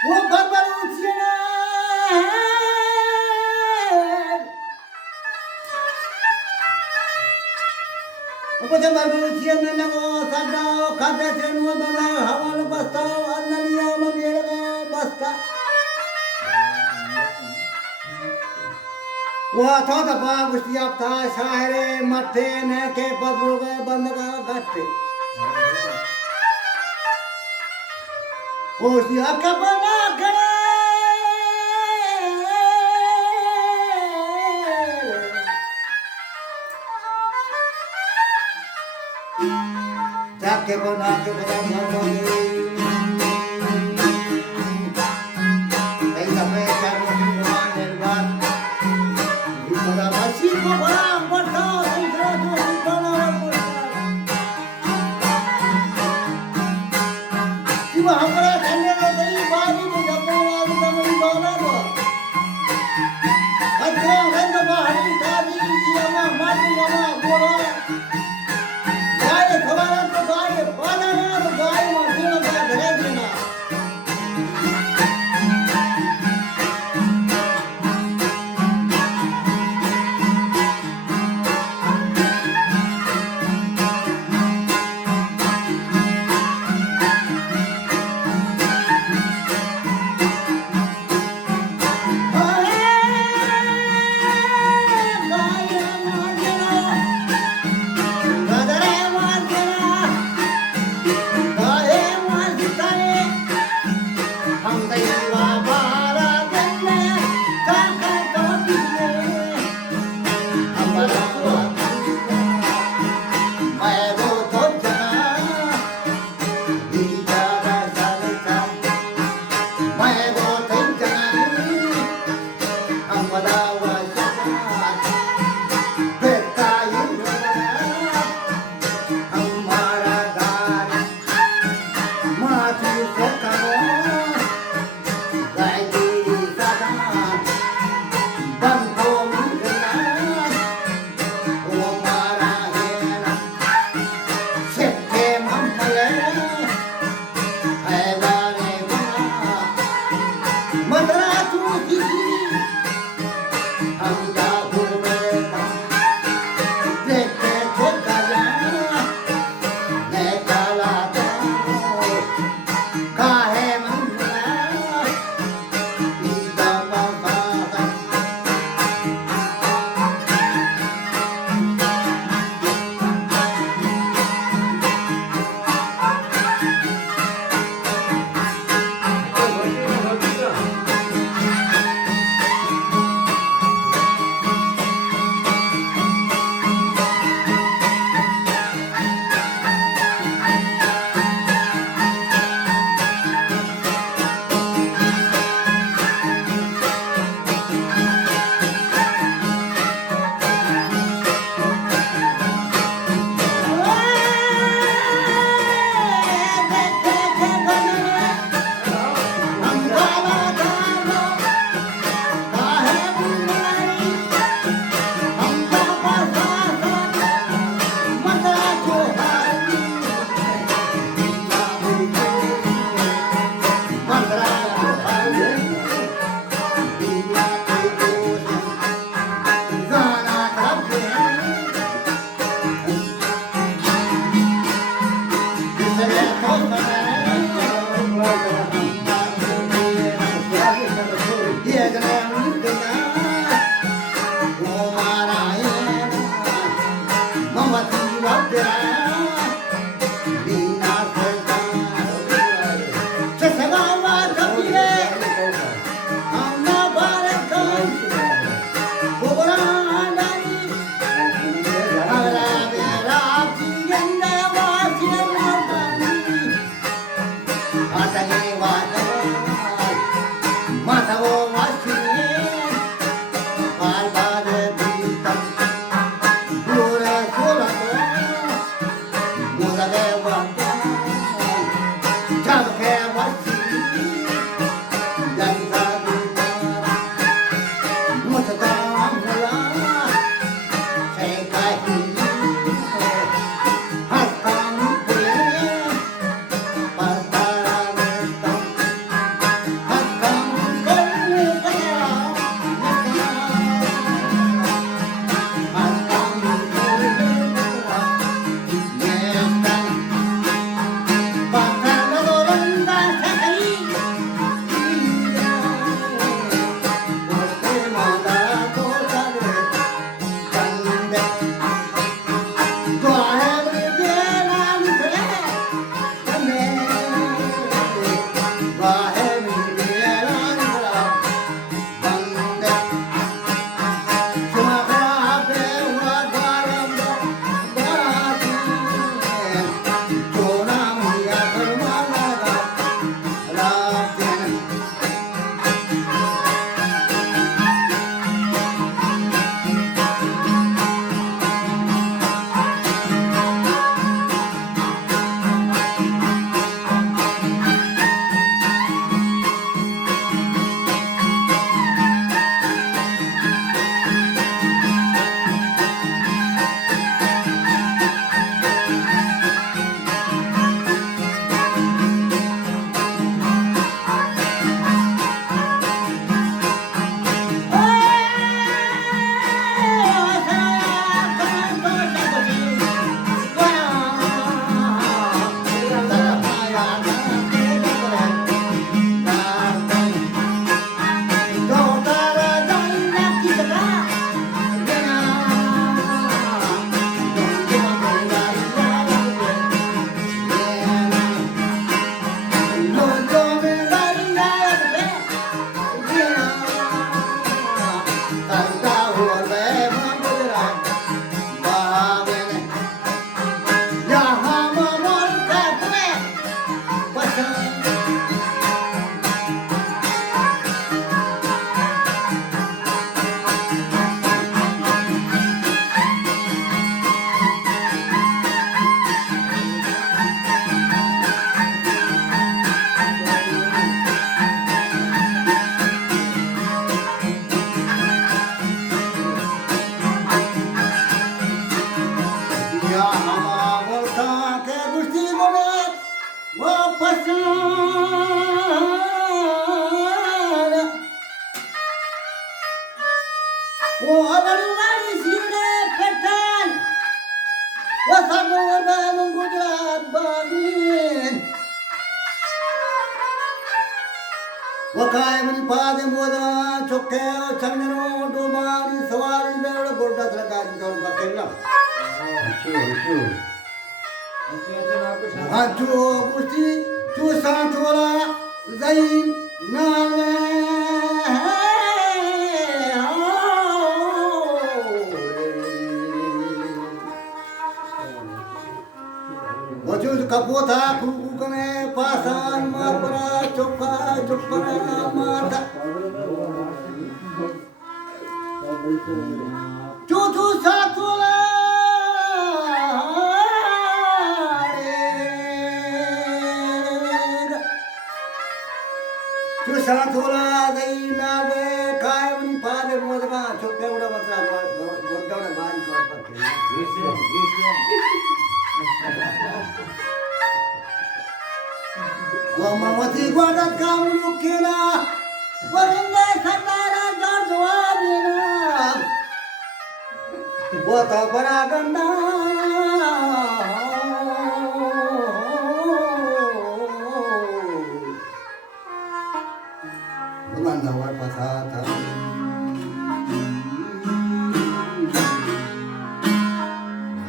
वो बरबर उछिना પછી બરબર ઉછિના નગો સાડા ખાતે તેનો બના હવાલ બસ્તા અનલિયા મેળવા બસ્તા वो था दबा गुस्तियाब था शाहरे मथे ने के बदलो गए बंद का गट्टे ओ सिया का बना गए जाके बना के बना वापस वो अगरवाड़ी सीने कट्टन वो सागोदान गुजरात बागीन वो काय मनी पादे मोदा चोके चंगनो डोमारी सवारी बेड़ गोटा सरकारी कौन बकेला हाजो गुस्ती तू सांतोला ज़ैन नामे वजूद कपोता कुकने पासान मापरा चोपा चोपरा माता चूचू सातोला तू सातोला दैना बे काय मनी पादे मोदमा चोपे उडा मत्रा गोड्डा बान कर पाके Wamawati guardat kamu kena warunde khatara jawabina wata paraganda Bunda war pasata